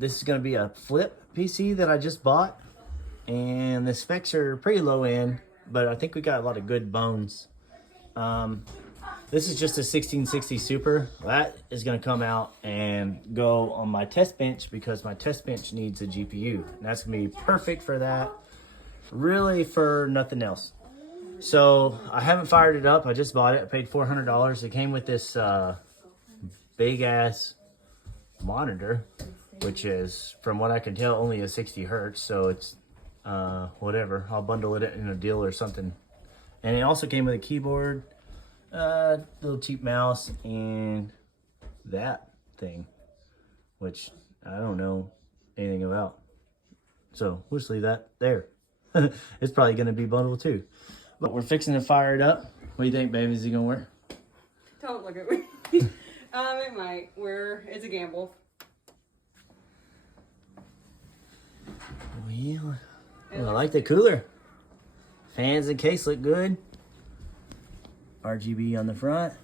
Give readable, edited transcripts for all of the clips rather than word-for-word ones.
This is going to be a flip PC that I just bought, and the specs are pretty low end, but I think we got a lot of good bones. This is just a 1660 Super. That is going to come out and go on my test bench because my test bench needs a GPU. And that's going to be perfect for that, really for nothing else. So I haven't fired it up. I just bought it. I paid $400. It came with this big ass monitor, which is, from what I can tell, only a 60 hertz. So it's whatever. I'll bundle it in a deal or something. And it also came with a keyboard, little cheap mouse, and that thing, which I don't know anything about. So we'll just leave that there. It's probably going to be bundled too. But we're fixing to fire it up. What do you think, baby? Is it going to work? Don't look at me. It might. It's a gamble. Well, I like the cooler. Fans and case look good. RGB on the front.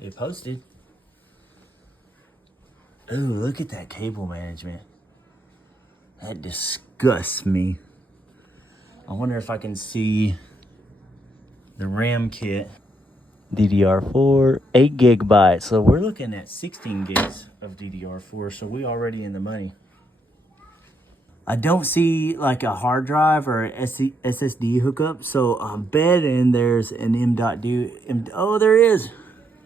It posted. Ooh, look at that cable management. That disgusts me. I wonder if I can see the RAM kit. DDR4, 8 gigabytes. So we're looking at 16 gigs of DDR4. So we already in the money. I don't see like a hard drive or a SSD hookup, so I'm betting there's an M.2. Oh, there is.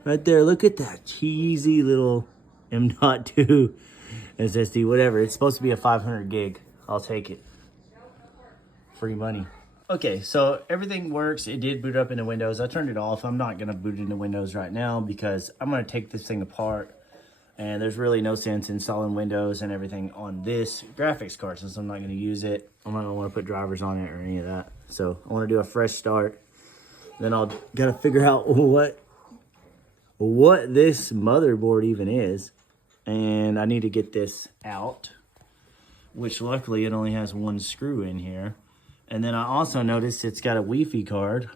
Right there. Look at that cheesy little M.2 SSD, whatever. It's supposed to be a 500 gig. I'll take it. Free money. Okay, so everything works. It did boot up into Windows. I turned it off. I'm not going to boot into Windows right now because I'm going to take this thing apart. And there's really no sense installing Windows and everything on this graphics card since I'm not going to use it. I'm not going to want to put drivers on it or any of that. So I want to do a fresh start. Then I'll got to figure out what this motherboard even is. And I need to get this out, which luckily it only has one screw in here. And then I also noticed it's got a Wi-Fi card.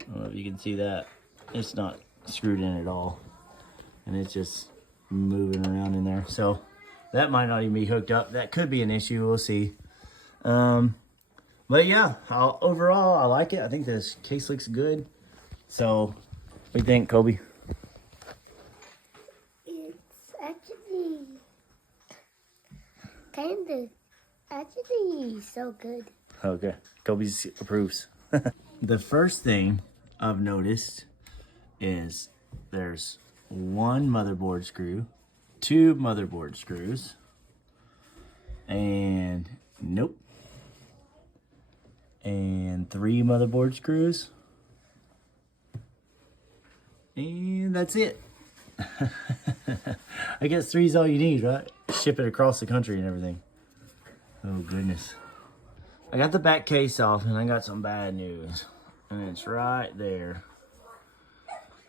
I don't know if you can see that. It's not screwed in at all. And it's just moving around in there. So that might not even be hooked up. That could be an issue. We'll see. But yeah, overall, I like it. I think this case looks good. So what do you think, Kobe? It's actually so good. Okay, Kobe approves. The first thing I've noticed is there's one motherboard screw, two motherboard screws, and nope, and three motherboard screws, and that's it. I guess three is all you need, right? Ship it across the country and everything. Oh goodness. I got the back case off and I got some bad news, and it's right there.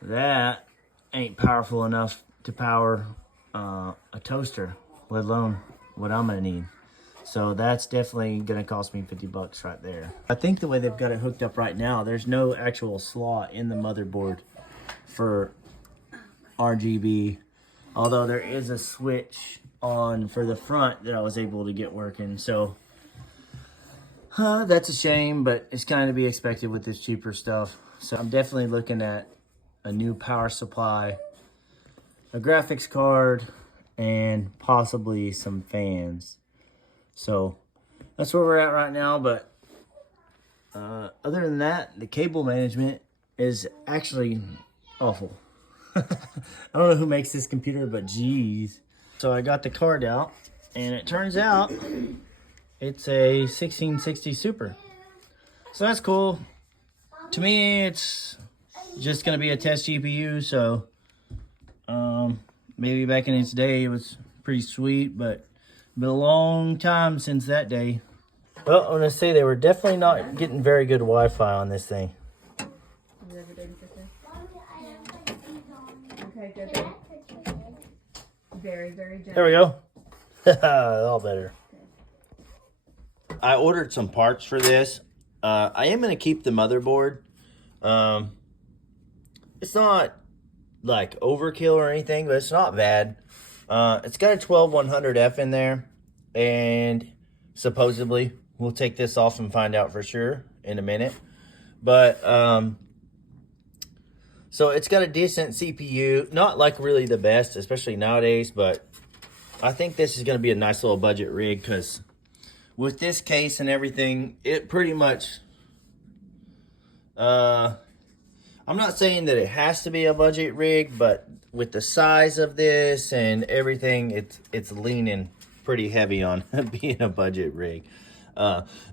That ain't powerful enough to power a toaster, let alone what I'm gonna need. So that's definitely gonna cost me 50 bucks right there. I think the way they've got it hooked up right now, there's no actual slot in the motherboard for RGB, although there is a switch on for the front that I was able to get working. So that's a shame, but it's kind of to be expected with this cheaper stuff. So I'm definitely looking at a new power supply, a graphics card, and possibly some fans. So that's where we're at right now. But other than that, the cable management is actually awful. I don't know who makes this computer, but geez. So I got the card out, and it turns out it's a 1660 Super. So that's cool. To me, it's just gonna be a test GPU, so maybe back in its day it was pretty sweet, but it's been a long time since that day. Well, I'm gonna say they were definitely not getting very good Wi-Fi on this thing. Okay, good. Very, very gentle. There we go. All better. I ordered some parts for this. I am going to keep the motherboard. It's not like overkill or anything, but it's not bad. It's got a 12100F in there, and supposedly we'll take this off and find out for sure in a minute. But so it's got a decent CPU, not like really the best, especially nowadays, but I think this is going to be a nice little budget rig, because with this case and everything, it pretty much, I'm not saying that it has to be a budget rig, but with the size of this and everything, it's leaning pretty heavy on being a budget rig.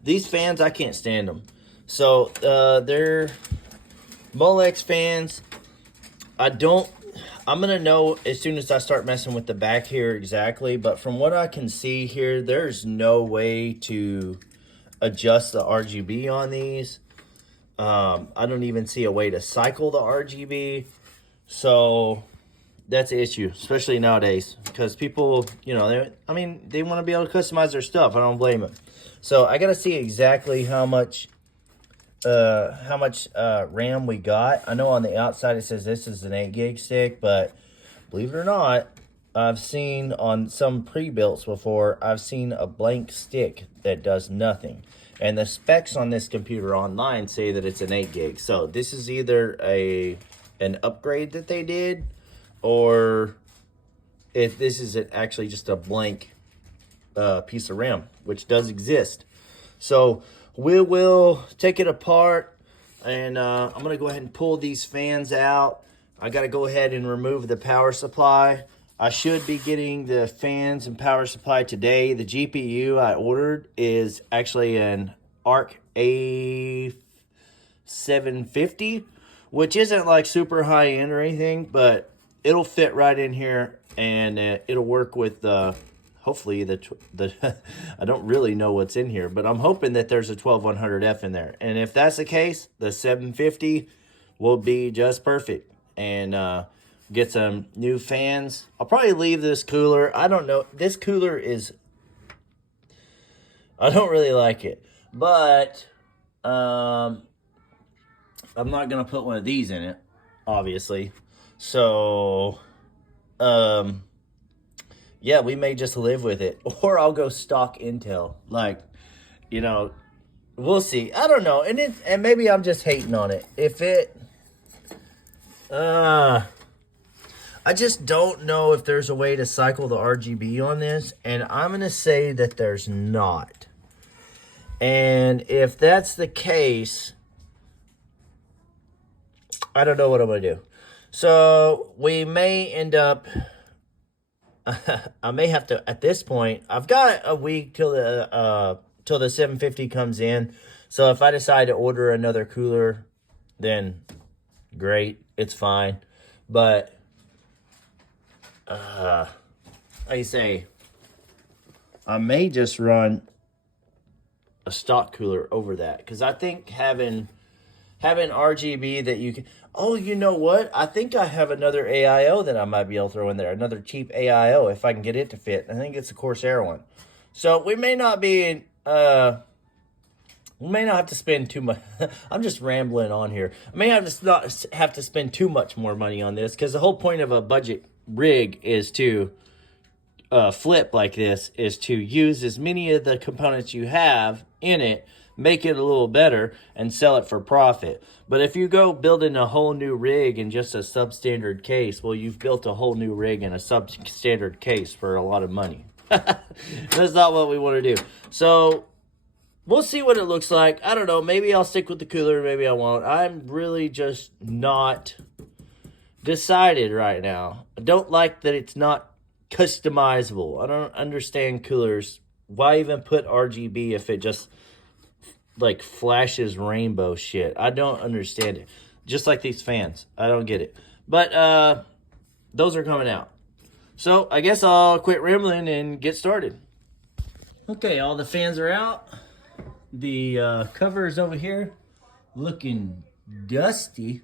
These fans, I can't stand them. So they're Molex fans. I'm gonna know as soon as I start messing with the back here exactly, but from what I can see here, there's no way to adjust the RGB on these. I don't even see a way to cycle the RGB. So that's an issue, especially nowadays, because people, you know, they want to be able to customize their stuff. I don't blame them. So I got to see exactly how much RAM we got. I know on the outside it says this is an 8 gig stick, but believe it or not, I've seen on some pre-builts before, I've seen a blank stick that does nothing. And the specs on this computer online say that it's an 8 gig. So this is either an upgrade that they did, or if this is actually just a blank piece of RAM, which does exist. So we will take it apart, and I'm going to go ahead and pull these fans out. I got to go ahead and remove the power supply. I should be getting the fans and power supply today. The GPU I ordered is actually an ARC A750, which isn't like super high end or anything, but it'll fit right in here, and it'll work with hopefully the I don't really know what's in here, but I'm hoping that there's a 12100F in there. And if that's the case, the 750 will be just perfect. And get some new fans. I'll probably leave this cooler. I don't know. This cooler I don't really like it. But I'm not going to put one of these in it, obviously. So yeah, we may just live with it, or I'll go stock Intel. Like, you know, we'll see. I don't know, and maybe I'm just hating on it. If it, I just don't know if there's a way to cycle the RGB on this, and I'm gonna say that there's not. And if that's the case, I don't know what I'm gonna do. So we may end up. I may have to, at this point, I've got a week till the 750 comes in. So if I decide to order another cooler, then great, it's fine. But I say, I may just run a stock cooler over that, because I think having RGB that you can. Oh, you know what? I think I have another AIO that I might be able to throw in there. Another cheap AIO if I can get it to fit. I think it's a Corsair one. So we may not be, we may not have to spend too much. I'm just rambling on here. I may not have to spend too much more money on this, because the whole point of a budget rig is to flip like this, is to use as many of the components you have in it, make it a little better, and sell it for profit. But if you go building a whole new rig in just a substandard case, well, you've built a whole new rig in a substandard case for a lot of money. That's not what we want to do. So we'll see what it looks like. I don't know. Maybe I'll stick with the cooler. Maybe I won't. I'm really just not decided right now. I don't like that it's not customizable. I don't understand coolers. Why even put RGB if it just like flashes rainbow shit? I don't understand it. Just like these fans, I don't get it. But those are coming out, so I guess I'll quit rambling and get started. Okay, all the fans are out. The cover is over here looking dusty,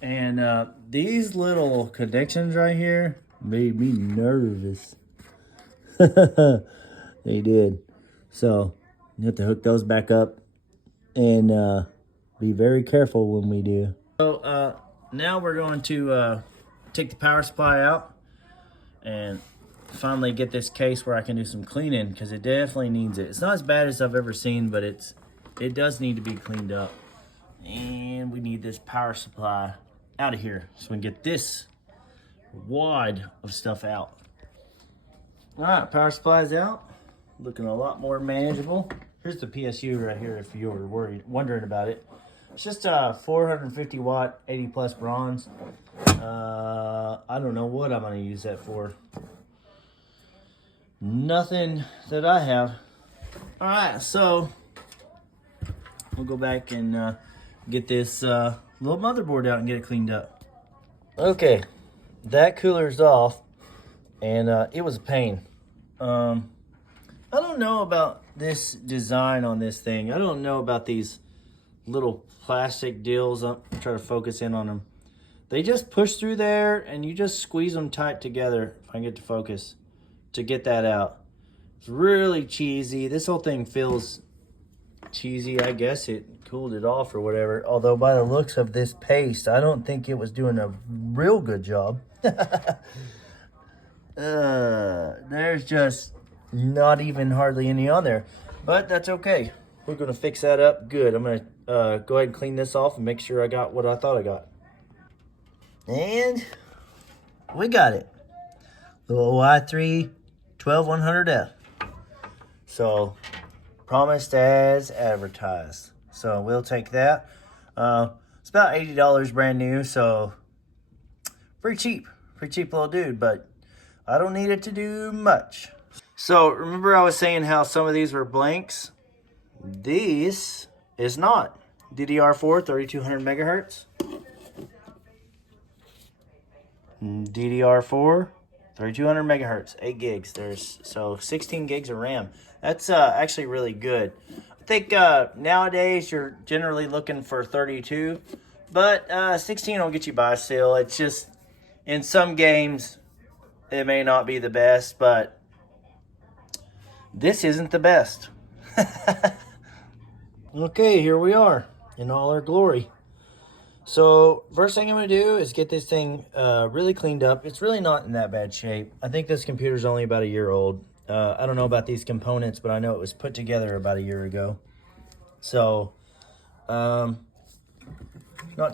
and these little connections right here made me nervous. They did. So you have to hook those back up, and be very careful when we do. So now we're going to take the power supply out, and finally get this case where I can do some cleaning, because it definitely needs it. It's not as bad as I've ever seen, but it does need to be cleaned up. And we need this power supply out of here so we can get this wad of stuff out. All right, power supply's out. Looking a lot more manageable. Here's the PSU right here if you were wondering about it. It's just a 450 watt, 80 plus bronze. I don't know what I'm gonna use that for. Nothing that I have. All right, so we'll go back and get this little motherboard out and get it cleaned up. Okay, that cooler's off, and it was a pain. I don't know about this design on this thing. I don't know about these little plastic deals. I'll try to focus in on them. They just push through there and you just squeeze them tight together, if I can get to focus, to get that out. It's really cheesy. This whole thing feels cheesy. I guess it cooled it off or whatever. Although by the looks of this paste, I don't think it was doing a real good job. There's just not even hardly any on there, but that's okay. We're gonna fix that up good. I'm gonna go ahead and clean this off and make sure I got what I thought I got. And we got it. Little i3 12100F. So promised as advertised. So we'll take that. It's about $80 brand new, so pretty cheap little dude, but I don't need it to do much. So remember I was saying how some of these were blanks? This is not. DDR4 3200 megahertz. DDR4 3200 megahertz, 8 gigs. There's so 16 gigs of RAM. That's actually really good. I think nowadays you're generally looking for 32, but 16 will get you by still. It's just in some games it may not be the best, but this isn't the best. Okay, here we are in all our glory. So first thing I'm going to do is get this thing really cleaned up. It's really not in that bad shape. I think this computer's only about a year old. I don't know about these components, but I know it was put together about a year ago. So not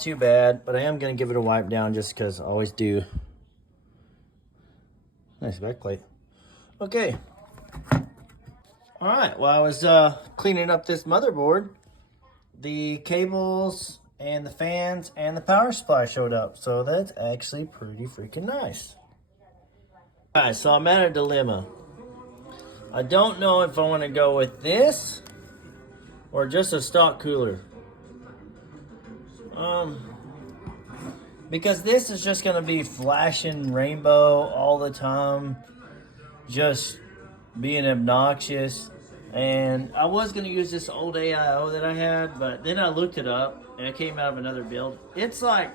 too bad, but I am going to give it a wipe down just because I always do. Nice backplate. Okay. All right, well, I was cleaning up this motherboard. The cables and the fans and the power supply showed up, so that's actually pretty freaking nice. All right, so I'm at a dilemma. I don't know if I want to go with this or just a stock cooler. Because this is just going to be flashing rainbow all the time, just being obnoxious. And I was going to use this old AIO that I had, but then I looked it up and it came out of another build. It's like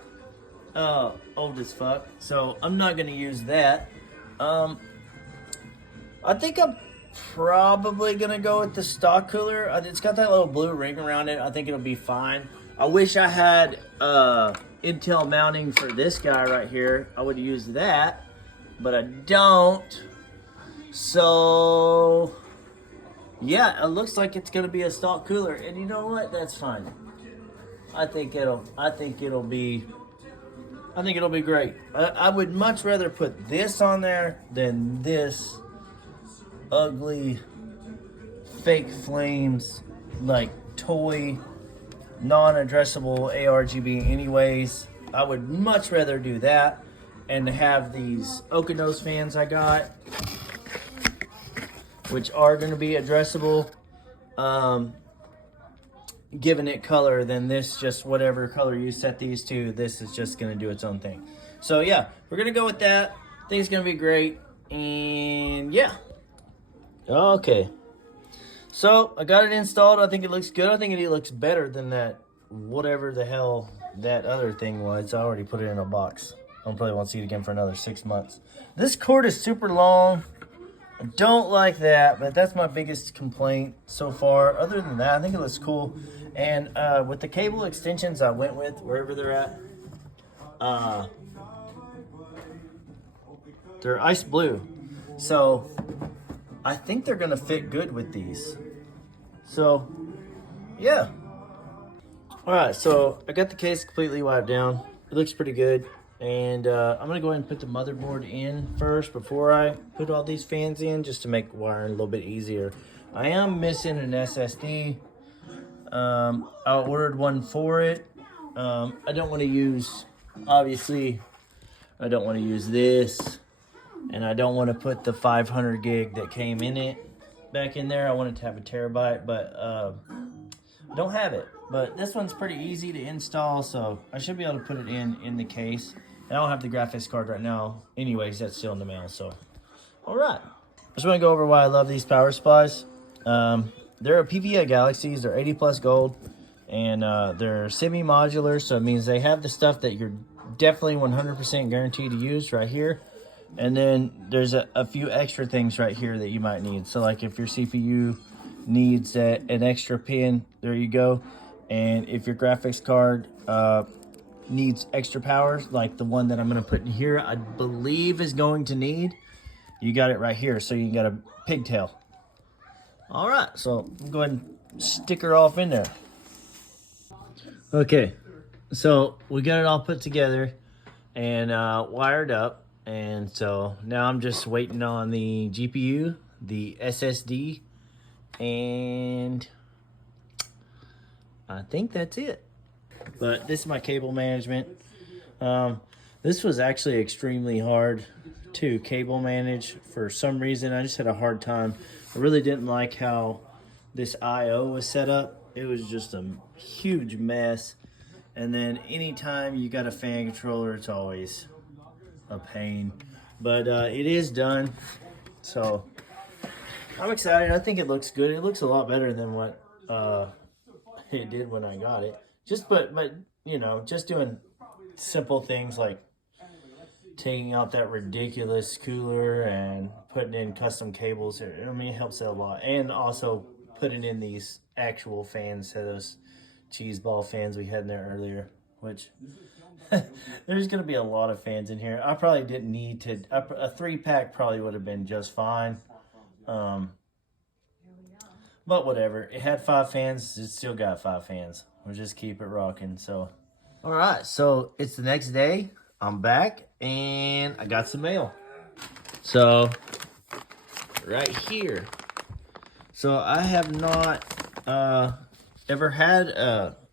old as fuck, so I'm not going to use that. I think I'm probably going to go with the stock cooler. It's got that little blue ring around it. I think it'll be fine. I wish I had Intel mounting for this guy right here. I would use that, but I don't. So yeah, it looks like it's gonna be a stock cooler, and you know what? That's fine. I think it'll be great. I would much rather put this on there than this ugly fake flames, like toy non-addressable ARGB anyways. I would much rather do that and have these Okanos fans I got, which are going to be addressable, giving it color, than this just whatever color you set these to. This is just going to do its own thing. So yeah, we're going to go with that. I think it's going to be great. And yeah. Okay. So I got it installed. I think it looks good. I think it looks better than that whatever the hell that other thing was. I already put it in a box. I probably won't see it again for another 6 months. This cord is super long. I don't like that, but that's my biggest complaint so far. Other than that, I think it looks cool. And with the cable extensions I went with, wherever they're at, they're ice blue. So I think they're gonna fit good with these. So yeah. All right, so I got the case completely wiped down. It looks pretty good. And I'm gonna go ahead and put the motherboard in first before I put all these fans in, just to make wiring a little bit easier. I am missing an SSD. I ordered one for it. I don't want to use, obviously, I don't want to use this, and I don't want to put the 500 gig that came in it back in there. I wanted to have a terabyte, but I don't have it. But this one's pretty easy to install, so I should be able to put it in the case. I don't have the graphics card right now. Anyways, that's still in the mail, so. All right. I just want to go over why I love these power supplies. They're PVA Galaxies. They're 80 plus gold, and they're semi-modular, so it means they have the stuff that you're definitely 100% guaranteed to use right here. And then there's a few extra things right here that you might need. So like if your CPU needs an extra pin, there you go. And if your graphics card needs extra power, like the one that I'm going to put in here, I believe is going to need, you got it right here. So you got a pigtail. All right, so go ahead and stick her off in there. Okay, so we got it all put together and wired up. And so now I'm just waiting on the GPU, the SSD, and I think that's it. But this is my cable management. This was actually extremely hard to cable manage. For some reason, I just had a hard time. I really didn't like how this I/O was set up. It was just a huge mess. And then anytime you got a fan controller, it's always a pain. But it is done. So I'm excited. I think it looks good. It looks a lot better than what it did when I got it. But you know, just doing simple things like taking out that ridiculous cooler and putting in custom cables. I mean, it helps a lot. And also putting in these actual fans instead of those cheese ball fans we had in there earlier, which there's going to be a lot of fans in here. I probably didn't need to. A 3-pack probably would have been just fine. But whatever. It had 5 fans. It still got 5 fans. We'll just keep it rocking. So, all right. So it's the next day. I'm back and I got some mail. So right here. So I have not ever had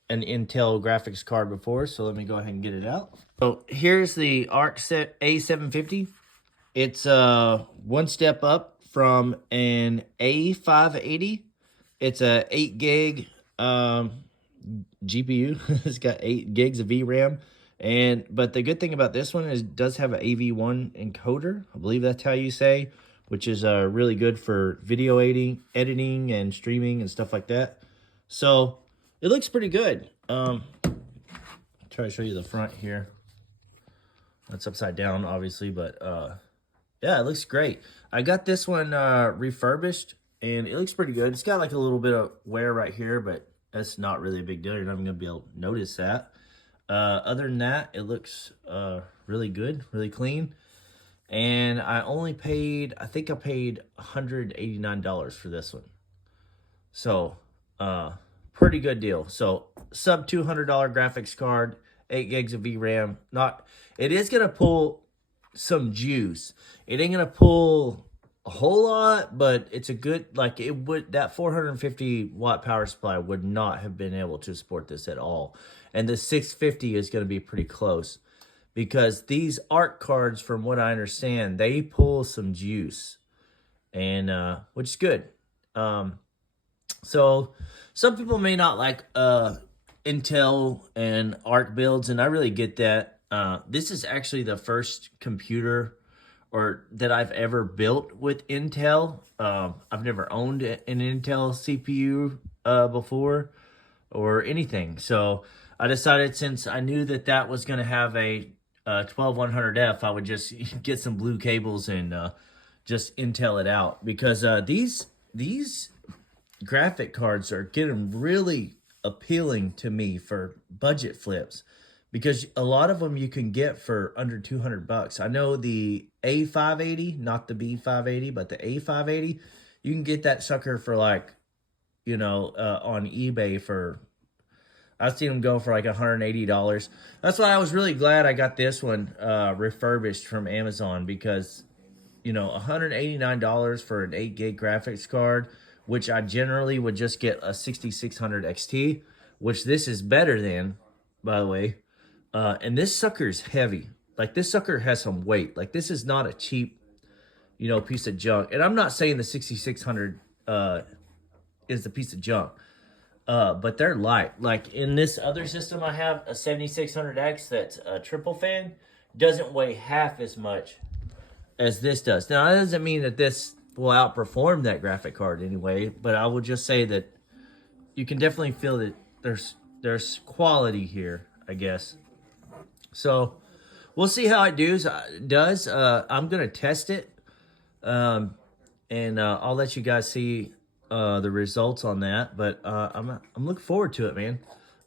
an Intel graphics card before. So let me go ahead and get it out. So here's the ARC A750. It's one step up from an A580. It's a 8 gig GPU. It's got 8 gigs of VRAM. But the good thing about this one is it does have an AV1 encoder. I believe that's how you say, which is really good for video editing and streaming and stuff like that. So it looks pretty good. I'll try to show you the front here. That's upside down, obviously, but yeah, it looks great. I got this one refurbished, and it looks pretty good. It's got like a little bit of wear right here, but that's not really a big deal. You're not even gonna be able to notice that. Other than that, it looks really good, really clean. And I only paid, I think I paid $189 for this one. So, pretty good deal. So, sub $200 graphics card, 8 gigs of VRAM. It is going to pull some juice. It ain't going to pull a whole lot, but it's a good, like that 450 watt power supply would not have been able to support this at all. And the 650 is going to be pretty close because these ARC cards, from what I understand, they pull some juice, and which is good. So some people may not like Intel and ARC builds, and I really get that. This is actually the first computer that I've ever built with Intel. I've never owned an Intel CPU before or anything. So I decided, since I knew that was going to have a 12100F, I would just get some blue cables and just Intel it out, because these graphic cards are getting really appealing to me for budget flips, because a lot of them you can get for under 200 bucks. I know the A580, not the B580, but the A580, you can get that sucker for like, you know, on eBay for, I've seen them go for like $180. That's why I was really glad I got this one refurbished from Amazon, because, you know, $189 for an 8 gig graphics card, which I generally would just get a 6600 XT, which this is better than, by the way. And this sucker is heavy. Like, this sucker has some weight. Like, this is not a cheap, you know, piece of junk. And I'm not saying the 6600 is a piece of junk. But they're light. Like, in this other system I have, a 7600X that's a triple fan, doesn't weigh half as much as this does. Now, that doesn't mean that this will outperform that graphic card anyway, but I will just say that you can definitely feel that there's quality here, I guess. So we'll see how it does. I'm gonna test it, and I'll let you guys see the results on that. But I'm looking forward to it, man.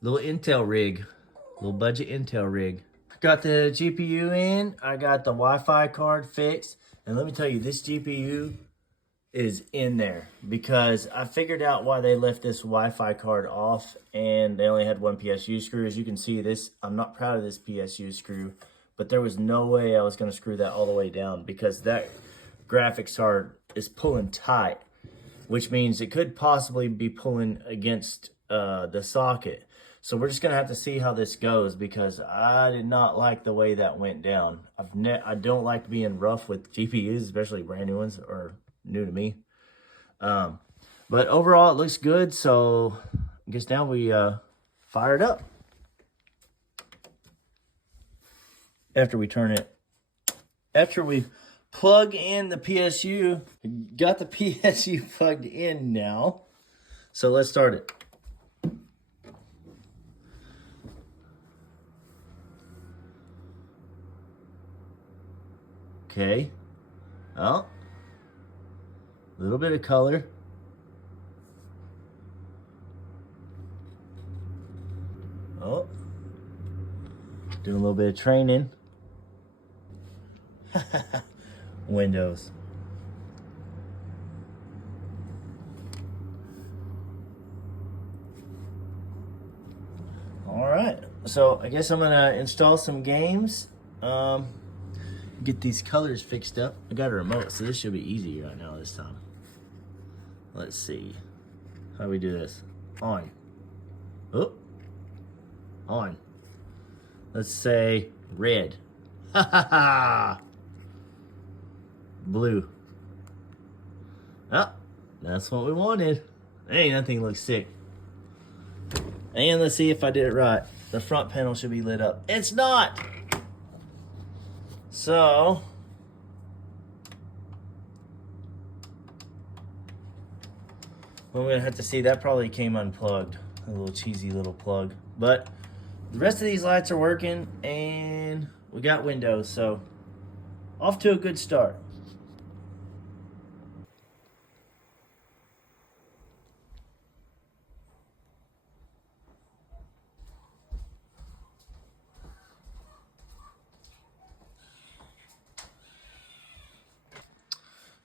Little Intel rig, little budget Intel rig. Got the GPU in. I got the Wi-Fi card fixed, and let me tell you, this GPU is in there because I figured out why they left this Wi-Fi card off, and they only had one PSU screw. As you can see, this, I'm not proud of this PSU screw, but there was no way I was going to screw that all the way down because that graphics card is pulling tight, which means it could possibly be pulling against the socket. So we're just going to have to see how this goes, because I did not like the way that went down. I don't like being rough with GPUs, especially brand new ones or new to me. But overall, it looks good. So I guess now we fire it up. After we plug in the PSU, got the PSU plugged in now. So let's start it. Okay. Oh. A little bit of color. Oh. Doing a little bit of training. Windows. All right. So I guess I'm gonna install some games. Get these colors fixed up. I got a remote, so this should be easy right now this time. Let's see. How do we do this? On. Oh. On. Let's say red. Ha ha ha. Blue. Oh, that's what we wanted. Hey, that thing looks sick. And let's see if I did it right. The front panel should be lit up. It's not! So, we're gonna have to see. That probably came unplugged. A little cheesy little plug. But the rest of these lights are working, and we got windows, so off to a good start.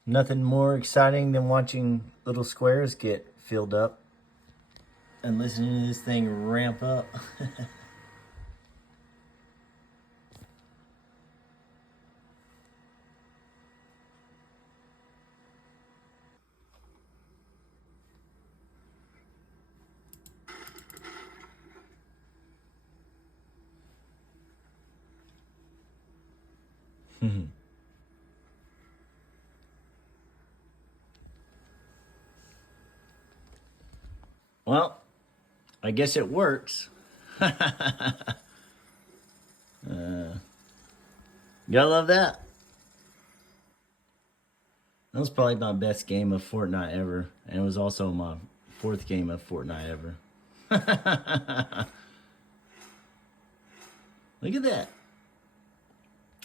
Nothing more exciting than watching little squares get filled up and listening to this thing ramp up. Well, I guess it works. Gotta love that. That was probably my best game of Fortnite ever. And it was also my 4th game of Fortnite ever. Look at that.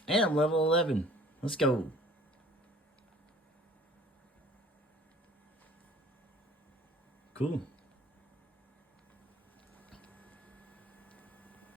And I'm level 11. Let's go. Cool.